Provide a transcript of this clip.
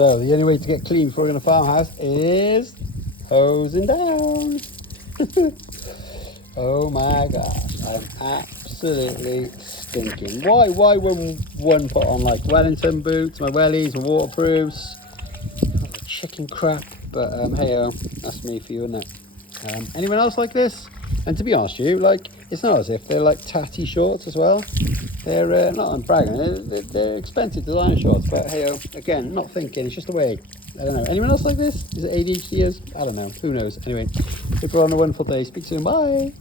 So the only way to get clean before we're in a farmhouse is hosing down. Oh my god, I'm absolutely stinking. Why wouldn't one put on like Wellington boots, my wellies, my waterproofs, chicken crap? But hey, that's me for you, isn't it? Anyone else like this? And to be honest with you, like, it's not as if they're like tatty shorts as well. They're not, I'm bragging, they're expensive designer shorts, but hey, again, not thinking, it's just the way. I don't know. Anyone else like this? Is it ADHD? I don't know. Who knows? Anyway, hope you're on a wonderful day. Speak soon. Bye.